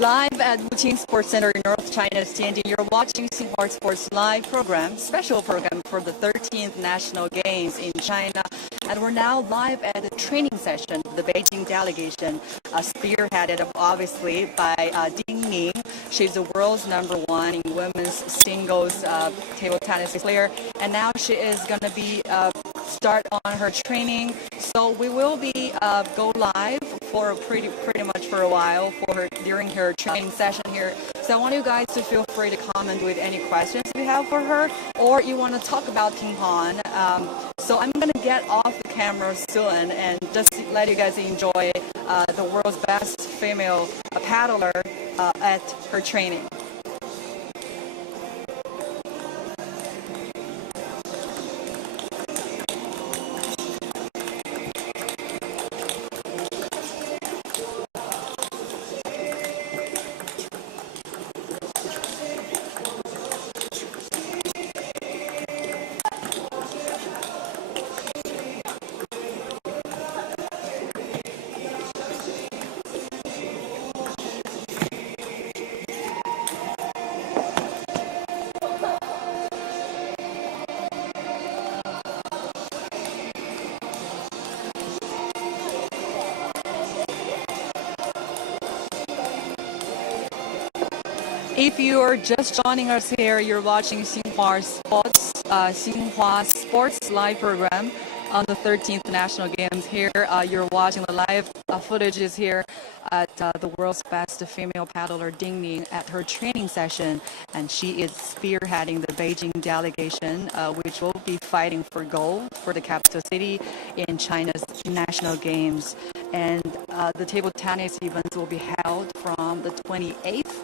Live at Wuqing Sports Center in North China's Tianjin, you're watching Xinhua Sports Live program, special program for the 13th National Games in China. And we're now live at a training session of the Beijing delegation, spearheaded obviously by Ding Ning. She's the world's #1 in women's singles table tennis player, and now she is going to be start on her training. So we will be go live for pretty much for a while for her during her training session here. So I want you guys to feel free to comment with any questions you have for her, or you want to talk about ping-pong. So I'm going to get off the camera soon and just let you guys enjoy the world's best female paddler at her training. If you are just joining us here, you're watching Xinhua Sports Live program on the 13th National Games. Here, you're watching the live footages here at the world's best female paddler Ding Ning at her training session, and she is spearheading the Beijing delegation, which will be fighting for gold for the capital city in China's National Games. And the table tennis events will be held from the 28th,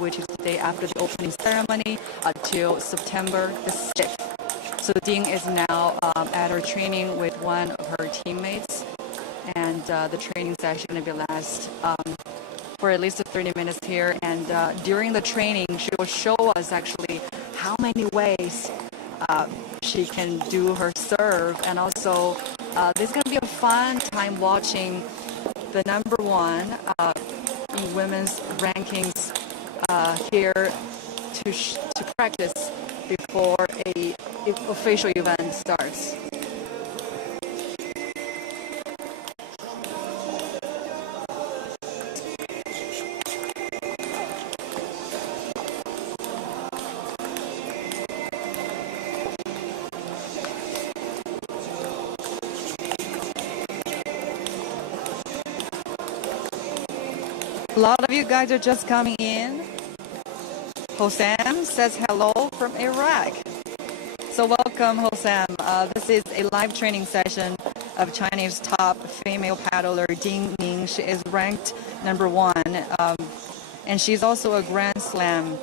which is the day after the opening ceremony, till September the 6th. So Ding is now at her training with one of her teammates, and the training session will be last for at least 30 minutes here. And during the training, she will show us actually how many ways she can do her serve, and also this is going to be a fun time watching the #1 in women's rankings here to practice before a official event starts. A lot of you guys are just coming in. Hossam says hello from Iraq. So welcome, Hossam. This is a live training session of China's top female paddler, Ding Ning. She is ranked #1, and she's also a Grand Slam.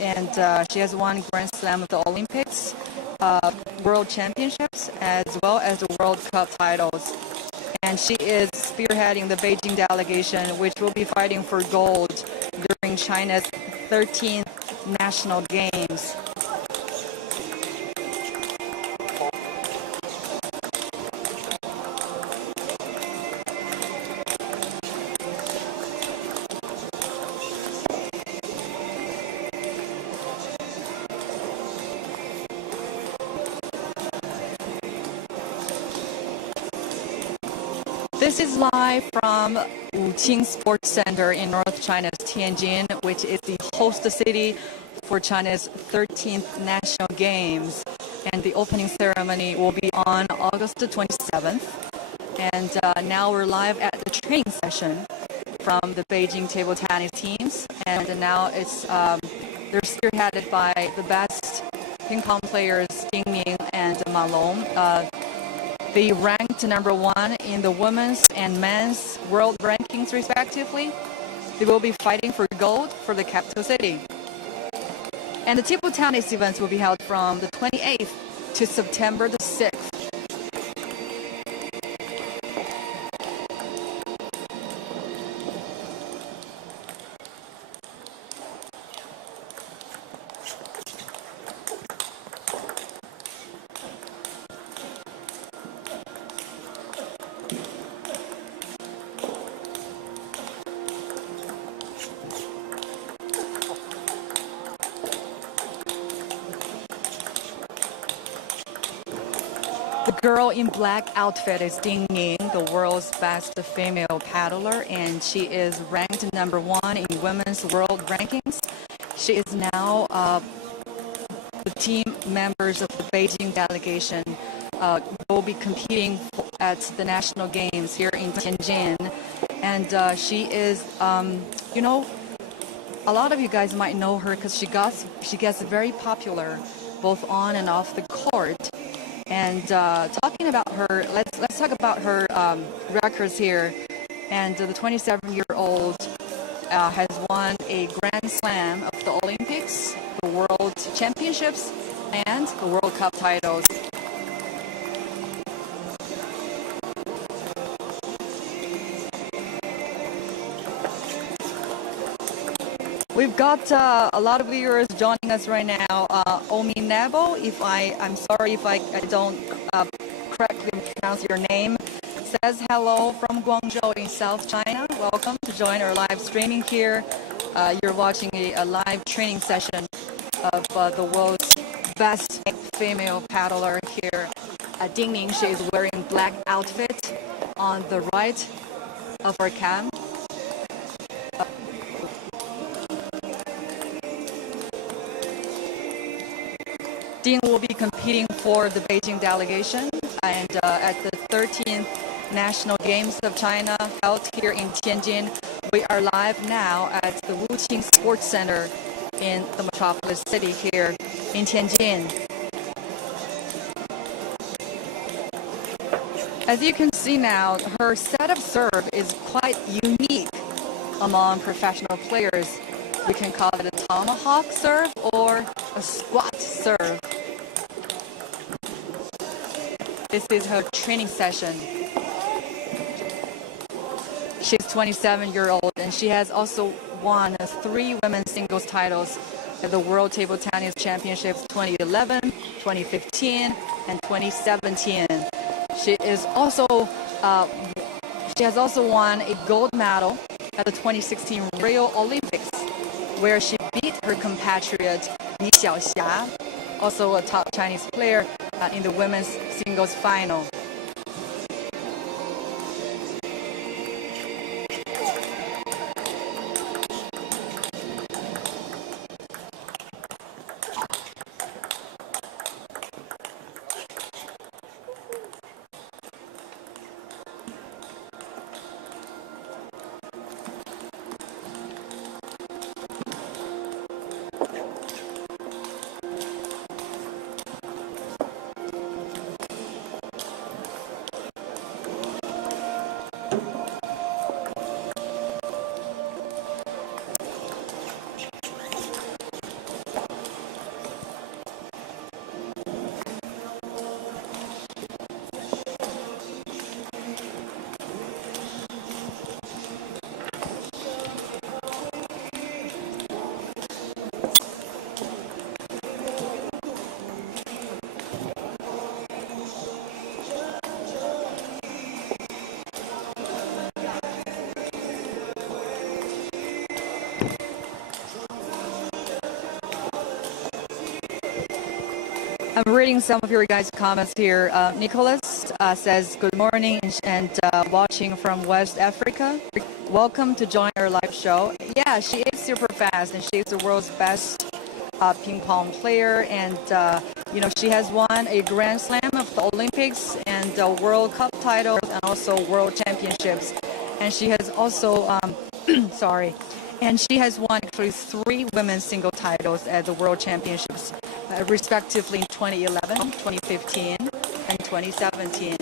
And she has won Grand Slam of the Olympics, World Championships, as well as the World Cup titles. And she is spearheading the Beijing delegation, which will be fighting for gold during China's 13th National Games. This is live from Wuqing Sports Center in North China's Tianjin, which is the host city for China's 13th National Games. And the opening ceremony will be on August 27th. And now we're live at the training session from the Beijing table tennis teams. And now it's they're spearheaded by the best ping-pong players, Ding Ning and Ma Long. They ranked #1 in the women's and men's world rankings respectively. They will be fighting for gold for the capital city. And the table tennis events will be held from the 28th to September the 6th. The girl in black outfit is Ding Ning, the world's best female paddler, and she is ranked number 1 in women's world rankings. She is now the team members of the Beijing delegation will be competing at the national games here in Tianjin. And she is, you know, a lot of you guys might know her because she gets very popular both on and off the court. And talking about her, let's talk about her records here. And the 27-year-old has won a Grand Slam of the Olympics, the World Championships, and the World Cup titles. We've got a lot of viewers joining us right now. Omi Nebo, I'm sorry if I don't correctly pronounce your name, says hello from Guangzhou in South China. Welcome to join our live streaming here. You're watching a live training session of the world's best female paddler here. Ding Ning, she is wearing black outfit on the right of our cam. Ding will be competing for the Beijing delegation and at the 13th National Games of China held here in Tianjin. We are live now at the Wuqing Sports Center in the metropolis city here in Tianjin. As you can see now, her set of serve is quite unique among professional players. We can call it a tomahawk serve or a squat serve. This is her training session. She's 27-year-old and she has also won 3 women's singles titles at the World Table Tennis Championships 2011, 2015, and 2017. She has also won a gold medal at the 2016 Rio Olympics, where she beat her compatriot Ni Xiaoxia, also a top Chinese player, in the women's singles final. I'm reading some of your guys' comments here. Nicholas says, good morning and watching from West Africa. Welcome to join our live show. Yeah, she is super fast and she's the world's best ping-pong player. And, you know, she has won a Grand Slam of the Olympics and World Cup titles and also World Championships. And she has also, and she has won actually 3 women's single titles at the World Championships, respectively in 2011, 2015, and 2017.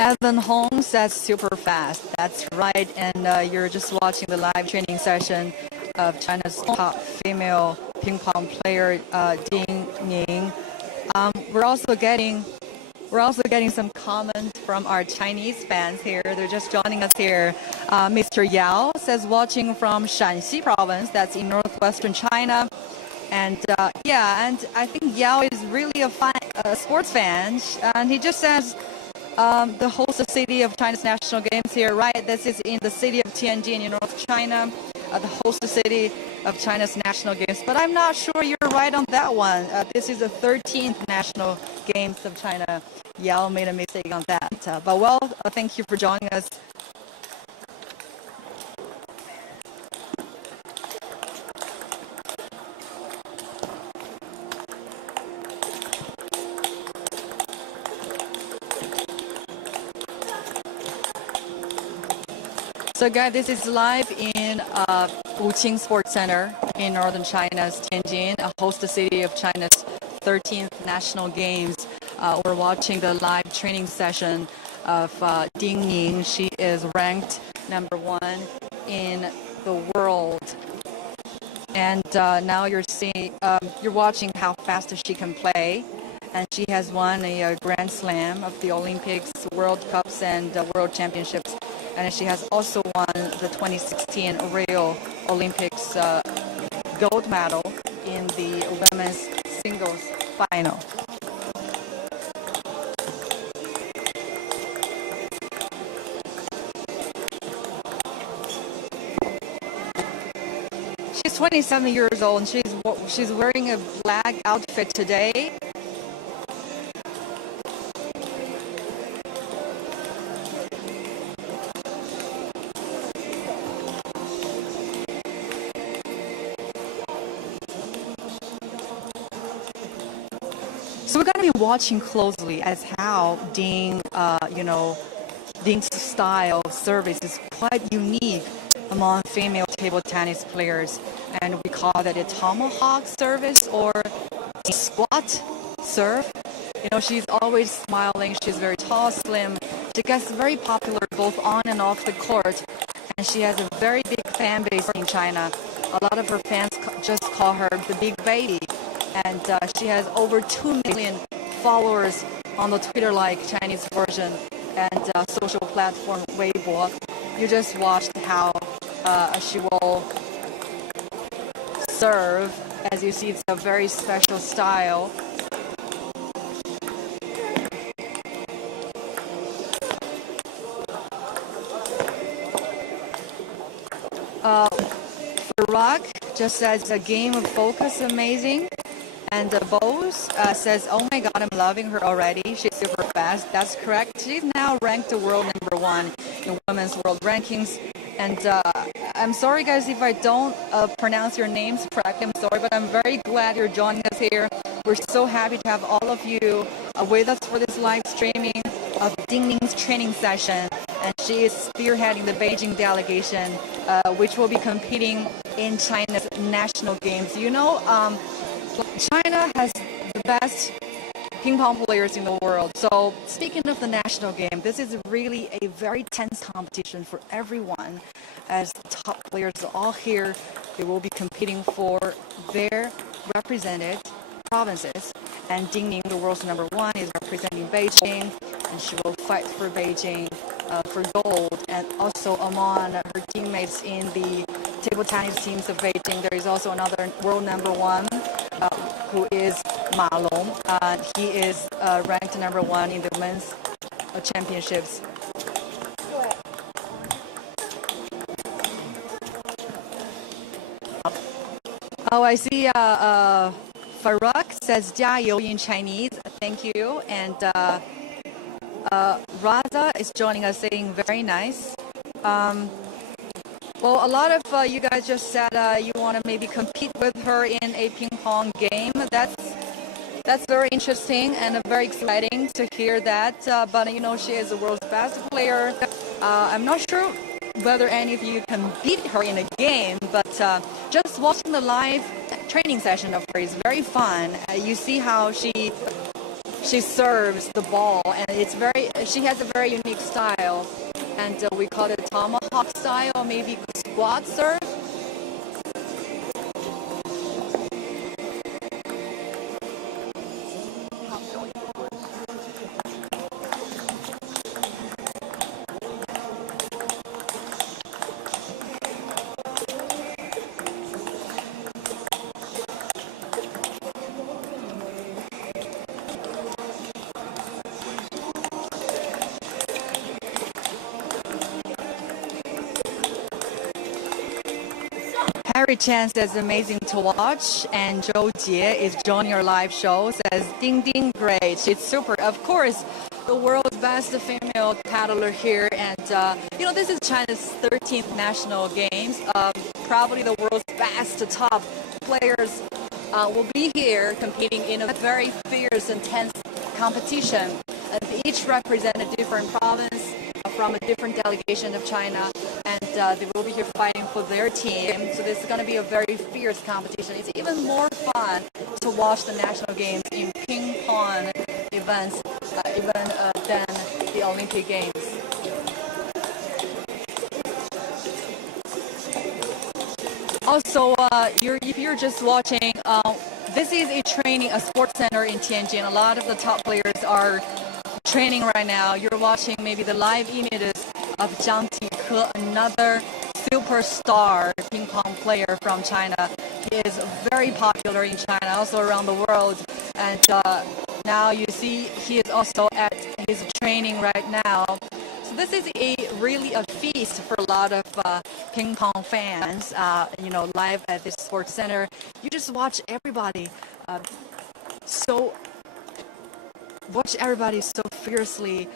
Evan Hong says super fast. That's right. And you're just watching the live training session of China's top female ping pong player, Ding Ning. We're also getting some comments from our Chinese fans here. They're just joining us here. Mr. Yao says watching from Shanxi province. That's in northwestern China. And and I think Yao is really a sports fan. And he just says the host city of China's national games here, right? This is in the city of Tianjin in North China, the host city of China's national games. But I'm not sure you're right on that one. This is the 13th national games of China. Yao made a mistake on that. Thank you for joining us. So guys, this is live in Wuqing Sports Center in northern China's Tianjin, a host city of China's 13th national games. We're watching the live training session of Ding Ning. She is ranked number 1 in the world. And now you're watching how fast she can play. And she has won a Grand Slam of the Olympics, World Cups, and World Championships. And she has also won the 2016 Rio Olympics gold medal in the women's singles final. She's 27 years old and she's wearing a black outfit today. So we're going to be watching closely as how Ding's style of service is quite unique among female table tennis players. And we call that a tomahawk service or squat serve. She's always smiling. She's very tall, slim. She gets very popular both on and off the court. And she has a very big fan base in China. A lot of her fans just call her the big baby. And she has over 2 million followers on the Twitter-like Chinese version and social platform Weibo. You just watched how she will serve. As you see, it's a very special style. Farak just says a game of focus, amazing. And Bose says, oh my God, I'm loving her already. She's super fast. That's correct. She's now ranked the world number 1 in women's world rankings. And I'm sorry, guys, if I don't pronounce your names correctly. I'm sorry, but I'm very glad you're joining us here. We're so happy to have all of you with us for this live streaming of Ding Ning's training session. And she is spearheading the Beijing delegation, which will be competing in China's national games. China has the best ping pong players in the world. So speaking of the national game, this is really a very tense competition for everyone, as the top players are all here. They will be competing for their represented provinces. And Ding Ning, the world's number 1, is representing Beijing, and she will fight for Beijing for gold. And also among her teammates in the table tennis teams of Beijing, there is also another world number 1. Who is Ma Long. He is ranked number 1 in the women's championships. Oh, I see Farak says 加油 in Chinese. Thank you. And Raza is joining us saying very nice. Well, a lot of you guys just said you want to maybe compete with her in a ping pong game. That's very interesting and very exciting to hear that. But she is the world's best player. I'm not sure whether any of you can beat her in a game, but just watching the live training session of her is very fun. You see how she she serves the ball, and she has a very unique style, and we call it tomahawk style, maybe squat serve. Harry Chan says amazing to watch, and Zhou Jie is joining our live show, says Ding Ning great. She's super. Of course, the world's best female paddler here, and this is China's 13th national games. Probably the world's best top players will be here competing in a very fierce, intense competition. They each represent a different province from a different delegation of China, and they will be here fighting for their team. So this is going to be a very fierce competition. It's even more fun to watch the national games in ping-pong events even than the Olympic Games. Also, if you're just watching, this is a sports center in Tianjin. A lot of the top players are training right now. You're watching maybe the live images of Jiang Tike, another superstar ping pong player from China. He is very popular in China, also around the world. And now you see he is also at his training right now. So this is really a feast for a lot of ping pong fans. Live at this sports center, you just watch everybody so fiercely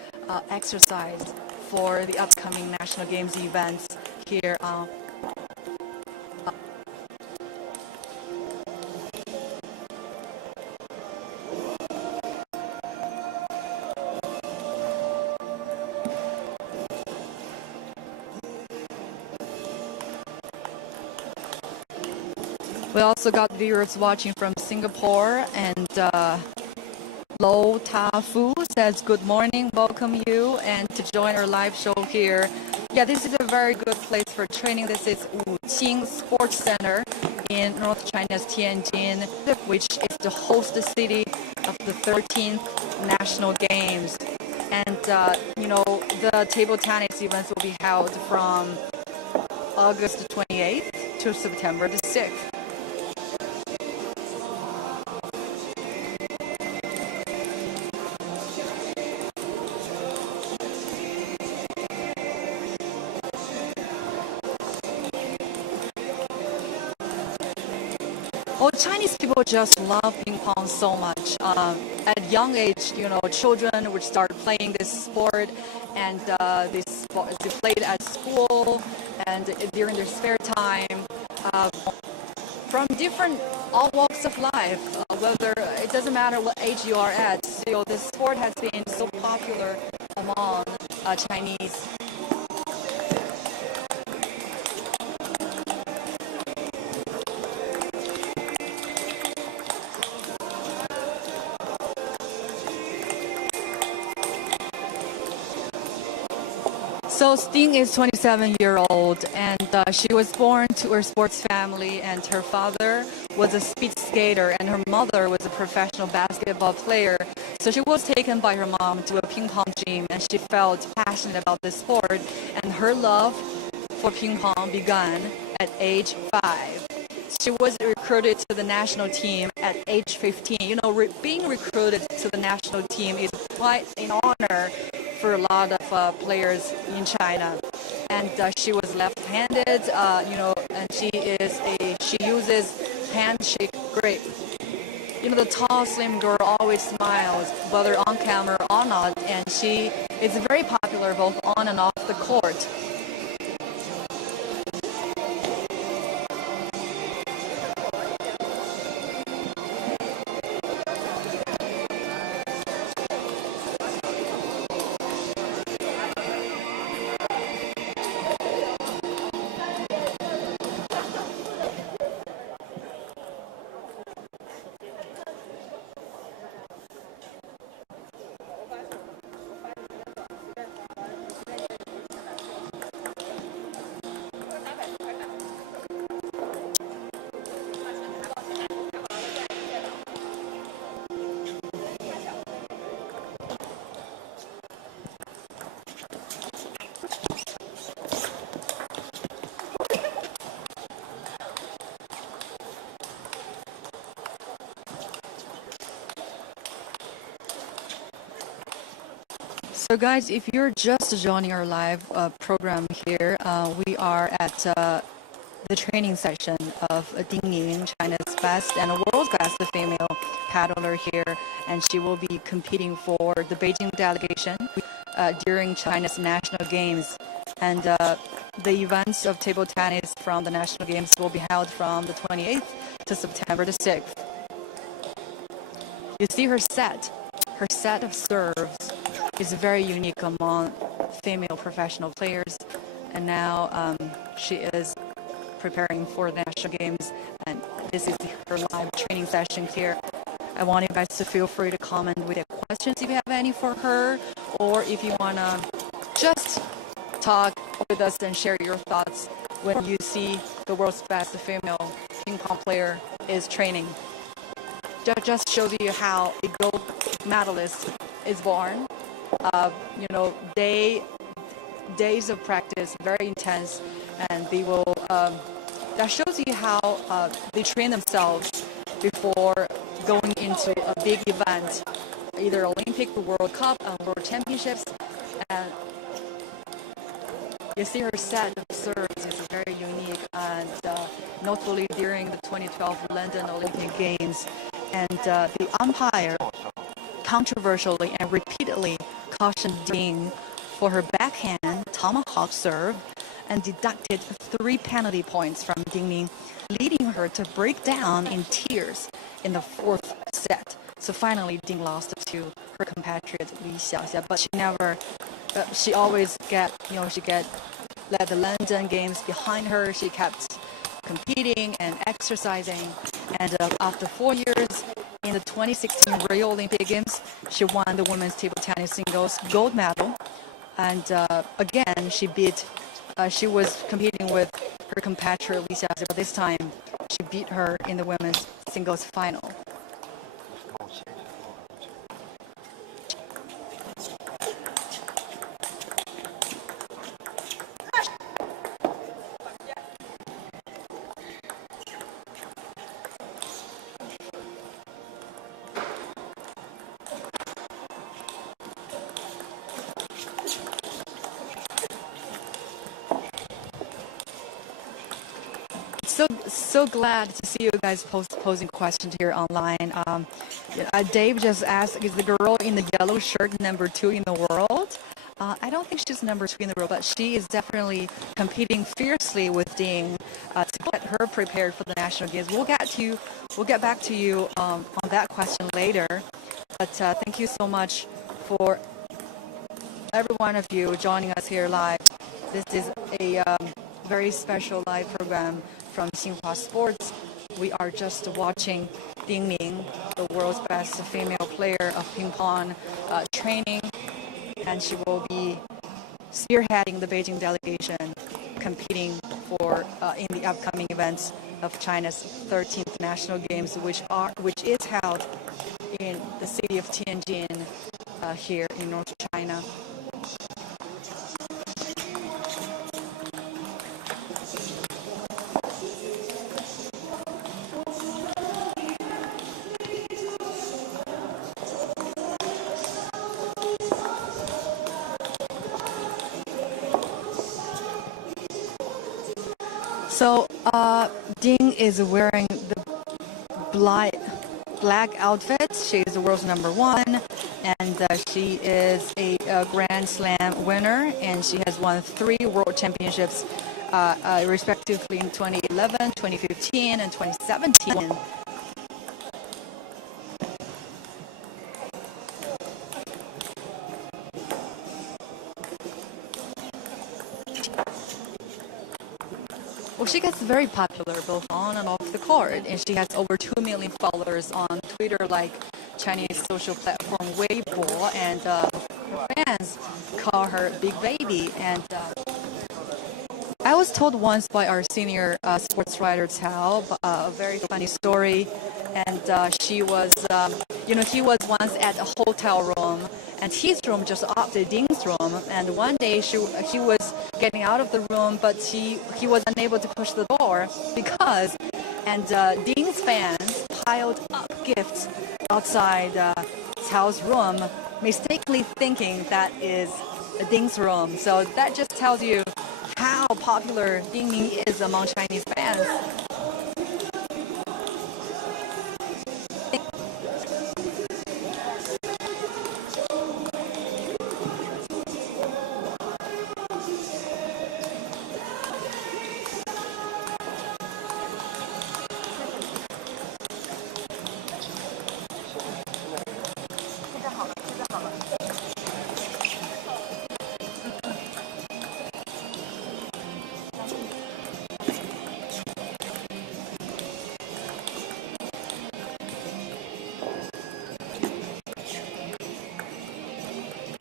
exercise for the upcoming national games events here. We also got viewers watching from Singapore, and Lo Ta Fu says, good morning, welcome you, and to join our live show here. Yeah, this is a very good place for training. This is Wuqing Sports Center in North China's Tianjin, which is the host city of the 13th National Games. And, the table tennis events will be held from August 28th to September the 6th. Well, Chinese people just love ping pong so much. At young age, children would start playing this sport, and they played at school and during their spare time. From all walks of life, whether it doesn't matter what age you are at, still this sport has been so popular among Chinese. So Sting is 27-year-old, and she was born to her sports family, and her father was a speed skater, and her mother was a professional basketball player. So she was taken by her mom to a ping pong gym, and she felt passionate about this sport, and her love for ping pong began at age 5. She was recruited to the national team at age 15. Being recruited to the national team is quite an honor for a lot of players in China. And she was left-handed, and she uses handshake grip. The tall, slim girl always smiles, whether on camera or not, and she is very popular both on and off the court. So guys, if you're just joining our live program here, we are at the training session of Ding Ning, China's best and world's best female paddler here, and she will be competing for the Beijing delegation during China's national games. And the events of table tennis from the national games will be held from the 28th to September the 6th. You see her set of serves is very unique among female professional players, and now she is preparing for the national games, and this is her live training session here. I want you guys to feel free to comment with your questions if you have any for her, or if you want to just talk with us and share your thoughts when you see the world's best female ping pong player is training. That just shows you how a gold medalist is born. Days of practice, very intense, and they will. That shows you how they train themselves before going into a big event, either Olympic, World Cup, World Championships. And you see her set of serves is very unique, and notably during the 2012 London Olympic Games, and the umpire controversially and repeatedly cautioned Ding for her backhand tomahawk serve and deducted 3 penalty points from Ding Ning, leading her to break down in tears in the 4th set. So finally, Ding lost to her compatriot Li Xiaoxia, but she always led the London Games behind her. She kept competing and exercising, and after 4 years, in the 2016 Rio Olympic Games, she won the women's table tennis singles gold medal, and again she was competing with her compatriot Li Xiaoxia, but this time she beat her in the women's singles final. So glad to see you guys posing questions here online. Dave just asked, is the girl in the yellow shirt number 2 in the world? I don't think she's number 2 in the world, but she is definitely competing fiercely with Ding to get her prepared for the national games. We'll get back to you on that question later. But thank you so much for every one of you joining us here live. This is a very special live program from Xinhua Sports. We are just watching Ding Ning, the world's best female player of ping pong, training, and she will be spearheading the Beijing delegation, competing for in the upcoming events of China's 13th national games, which is held in the city of Tianjin, here in North China. So Ding is wearing the black outfit. She is the world's number 1, and she is a Grand Slam winner, and she has won 3 world championships, respectively in 2011, 2015, and 2017. Well, she gets very popular both on and off the court, and she has over 2 million followers on Twitter, like Chinese social platform Weibo, and her fans call her Big Baby. And I was told once by our senior sports writer Cao a very funny story, and she was, he was once at a hotel room, and his room just opposite Ding's room, and one day he was getting out of the room, but he was unable to push the door because, and Ding's fans piled up gifts outside Cao's room, mistakenly thinking that is Ding's room. So that just tells you how popular Ding Ning is among Chinese fans.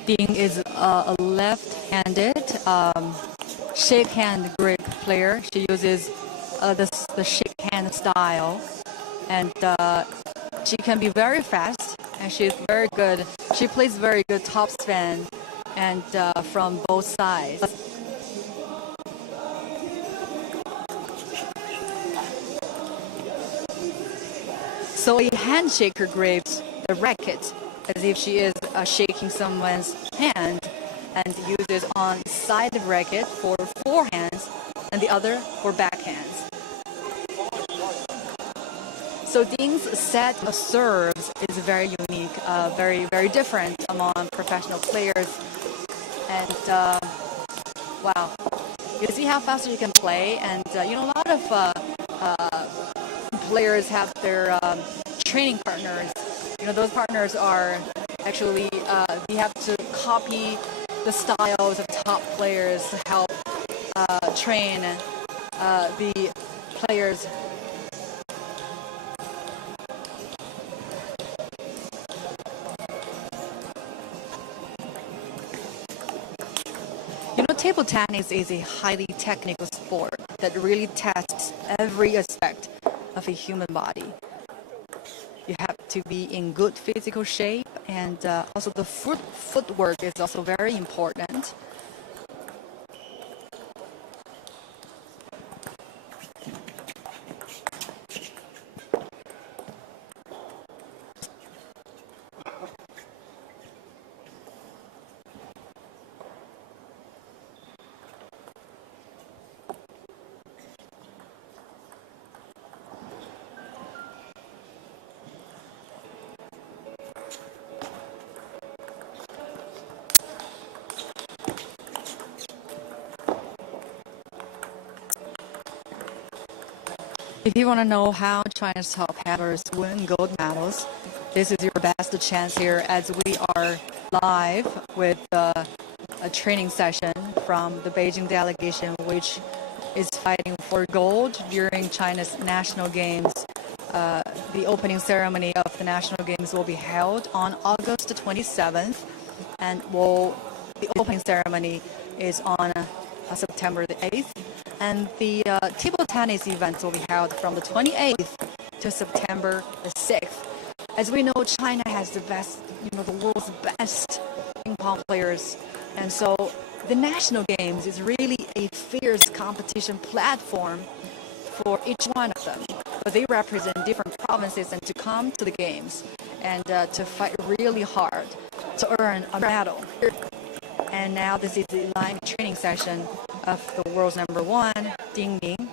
Ding is a left-handed shake hand grip player. She uses the shake hand style, and she can be very fast, and she's very good. She plays very good top spin, and from both sides. So a handshaker grips the racket as if she is shaking someone's hand, and uses on side racket for forehands and the other for backhands. So Ding's set of serves is very unique, very different among professional players. And wow, you see how fast she can play, and a lot of players have their training partners. Those partners are actually they have to copy the styles of top players to help train the players. Table tennis is a highly technical sport that really tests every aspect of a human body. You have to be in good physical shape, and also the footwork is also very important. If you want to know how China's top paddlers win gold medals, this is your best chance here, as we are live with a training session from the Beijing delegation, which is fighting for gold during China's national games. The opening ceremony of the national games will be held on August 27th, and the opening ceremony is on September the 8th. And the table tennis events will be held from the 28th to September the 6th. As we know, China has the best, the world's best ping-pong players. And so the national games is really a fierce competition platform for each one of them. But they represent different provinces, and to come to the games and to fight really hard to earn a medal. And now this is the live training session of the world's number one, Ding Ning.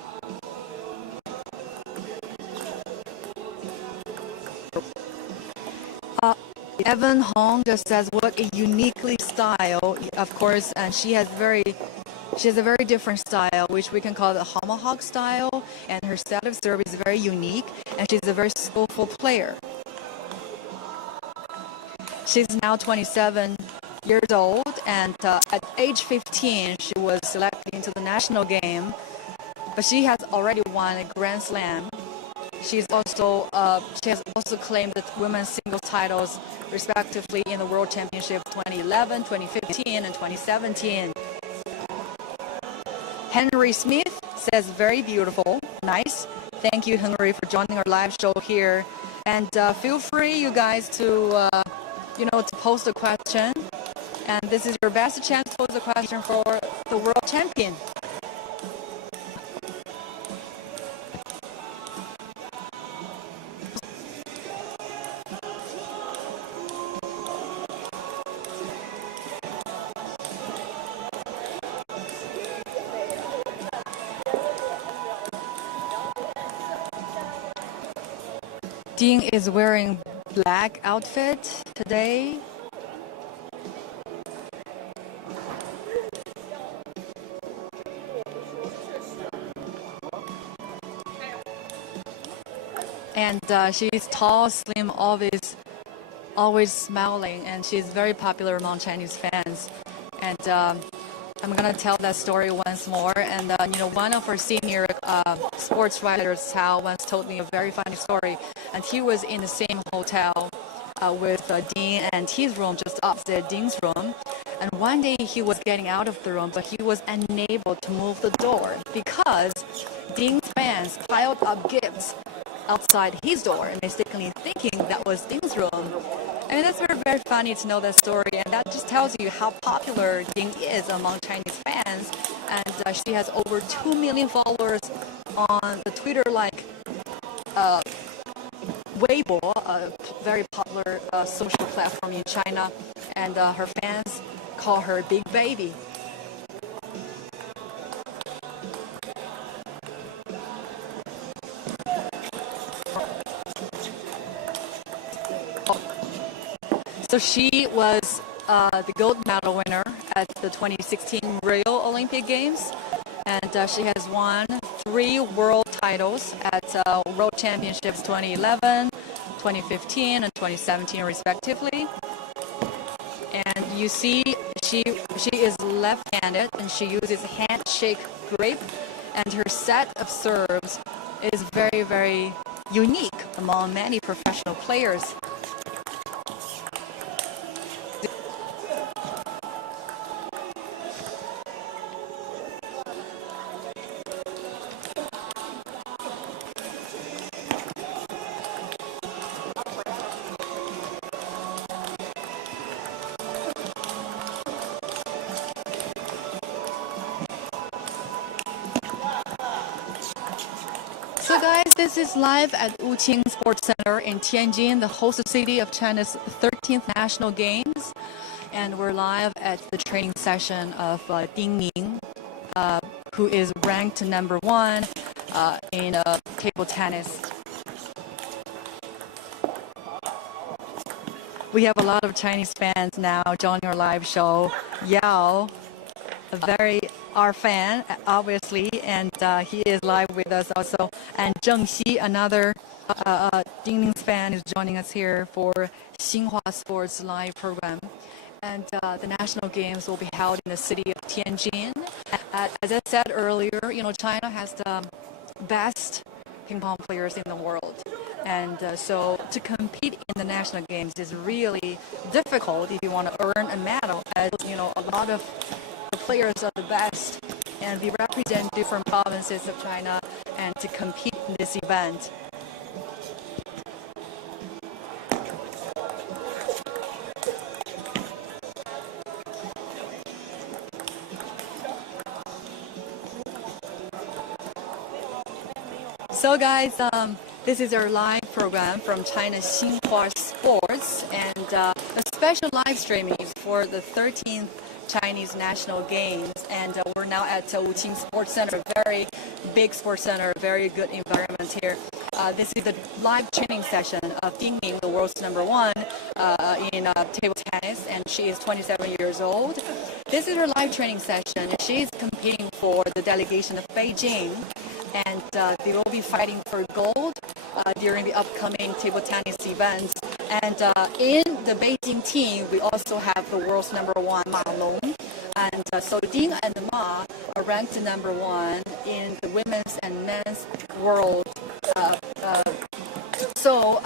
Evan Hong just says, what a uniquely style. Of course, and she has a very different style, which we can call the tomahawk style, and her set of serve is very unique, and she's a very skillful player. She's now 27 years old, and at age 15 she was selected into the national game, but she has already won a Grand Slam. She has also claimed the women's singles titles respectively in the World Championship 2011, 2015, and 2017. Henry Smith says, very beautiful, nice. Thank you, Henry, for joining our live show here. And feel free, you guys, to to post a question. And this is your best chance to pose a question for the world champion. Ding is wearing black outfit today. And she's tall, slim, always smiling, and she's very popular among Chinese fans. And I'm gonna tell that story once more. And one of our senior sports writers, Hao, once told me a very funny story. And he was in the same hotel with Ding, and his room just opposite Ding's room. And one day he was getting out of the room, but he was unable to move the door because Ding's fans piled up gifts outside his door, mistakenly thinking that was Ding's room. I mean, that's very funny to know that story, and that just tells you how popular Ding is among Chinese fans. And she has over 2 million followers on the Twitter, like Weibo, a very popular social platform in China, and her fans call her Big Baby. So she was the gold medal winner at the 2016 Rio Olympic Games, and she has won 3 world titles at World Championships 2011, 2015, and 2017 respectively. And you see, she is left-handed, and she uses handshake grip, and her set of serves is very unique among many professional players. So guys, this is live at Wuqing Sports Center in Tianjin, the host city of China's 13th National Games. And we're live at the training session of Ding Ning, who is ranked number 1 in table tennis. We have a lot of Chinese fans now joining our live show. Yao, our fan, obviously, and he is live with us also. And Zheng Xi, another Ding Ning's fan, is joining us here for Xinhua Sports live program. And the national games will be held in the city of Tianjin. As I said earlier, China has the best ping-pong players in the world. And so to compete in the national games is really difficult if you want to earn a medal. As a lot of the players are the best, and they represent different provinces of China and to compete in this event. So guys, this is our live program from China's Xinhua Sports, and a special live streaming for the 13th Chinese National Games. And we're now at Wuqing Sports Center, very big sports center, very good environment here. This is the live training session of Ding Ning, the world's number 1 in table tennis, and she is 27 years old. This is her live training session. She is competing for the delegation of Beijing, and they will be fighting for gold during the upcoming table tennis events. And in the Beijing team, we also have the world's number 1, Ma Long. And so Ding and Ma are ranked number 1 in the women's and men's world. So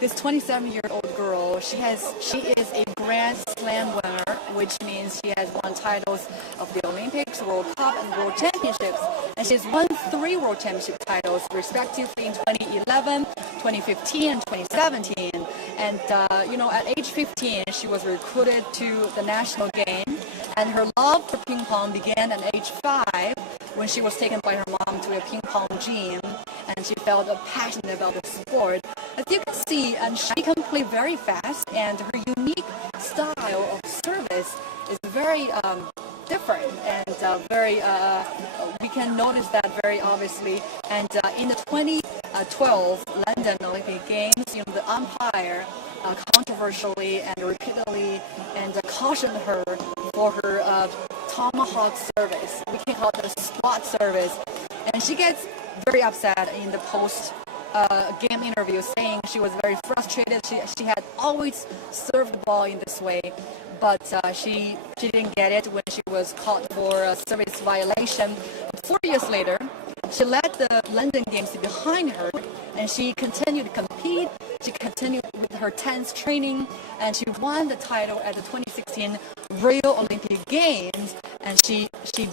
this 27-year-old girl, she is a Grand Slam winner, which means she has won titles of the Olympics, World Cup, and World Championships. And she's won 3 World Championship titles, respectively in 2011, 2015, and 2017. And at age 15, she was recruited to the national game. And her love for ping pong began at age 5 when she was taken by her mom to a ping pong gym, and she felt passionate about the sport. As you can see, and she can play very fast, and her unique style of service is very different, and we can notice that very obviously. And in the 2012 London Olympic Games, the umpire controversially and repeatedly and cautioned her for her tomahawk service. We can call it a spot service. And she gets very upset in the post game interview, saying she was very frustrated. She had always served the ball in this way, but she didn't get it when she was caught for a service violation. 4 years later, she left the London Games behind her, and she continued to compete. She continued with her tennis training, and she won the title at the 2016 Rio Olympic Games, and she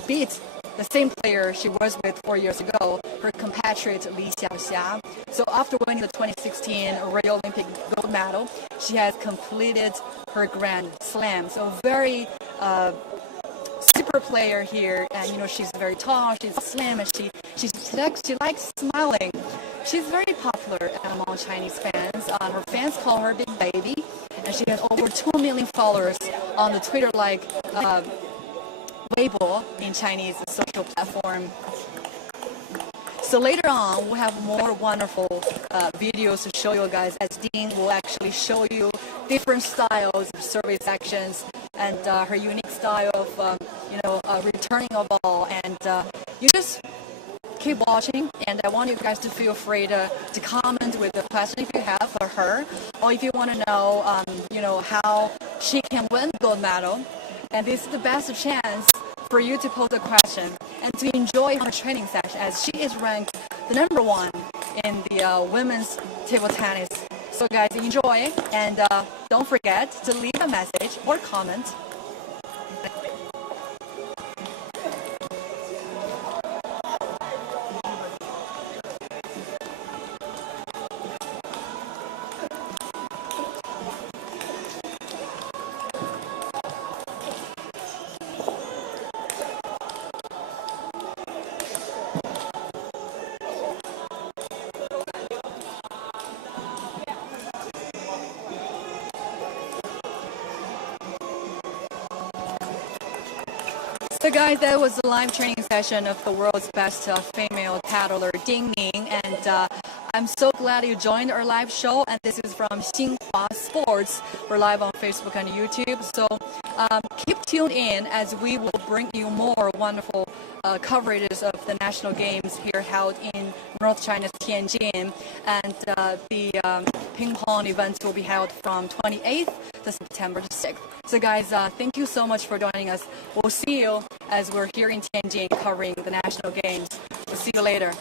beat the same player she was with 4 years ago, her compatriot Li Xiaoxia. So after winning the 2016 Rio Olympic gold medal, she has completed her Grand Slam. So very super player here, and she's very tall, she's slim, and she likes smiling. She's very popular among Chinese fans. Her fans call her Big Baby, and she has over 2 million followers on the Twitter Weibo in Chinese social platform. So later on, we'll have more wonderful videos to show you guys, as Ding will actually show you different styles of service actions and her unique style of returning a ball. And you just keep watching, and I want you guys to feel free to comment with the question if you have for her, or if you want to know, how she can win gold medal. And this is the best chance for you to pose a question and to enjoy her training session, as she is ranked the #1 in the women's table tennis. So guys, enjoy, and don't forget to leave a message or comment. So guys, that was the live training session of the world's best female paddler, Ding Ning, and I'm so glad you joined our live show. And this is from Xinhua Sports. We're live on Facebook and YouTube, so keep tuned in as we will bring you more wonderful coverages of the national games here held in North China's Tianjin, and the ping-pong events will be held from 28th to September 6th. So guys, thank you so much for joining us. We'll see you as we're here in Tianjin covering the national games. We'll see you later.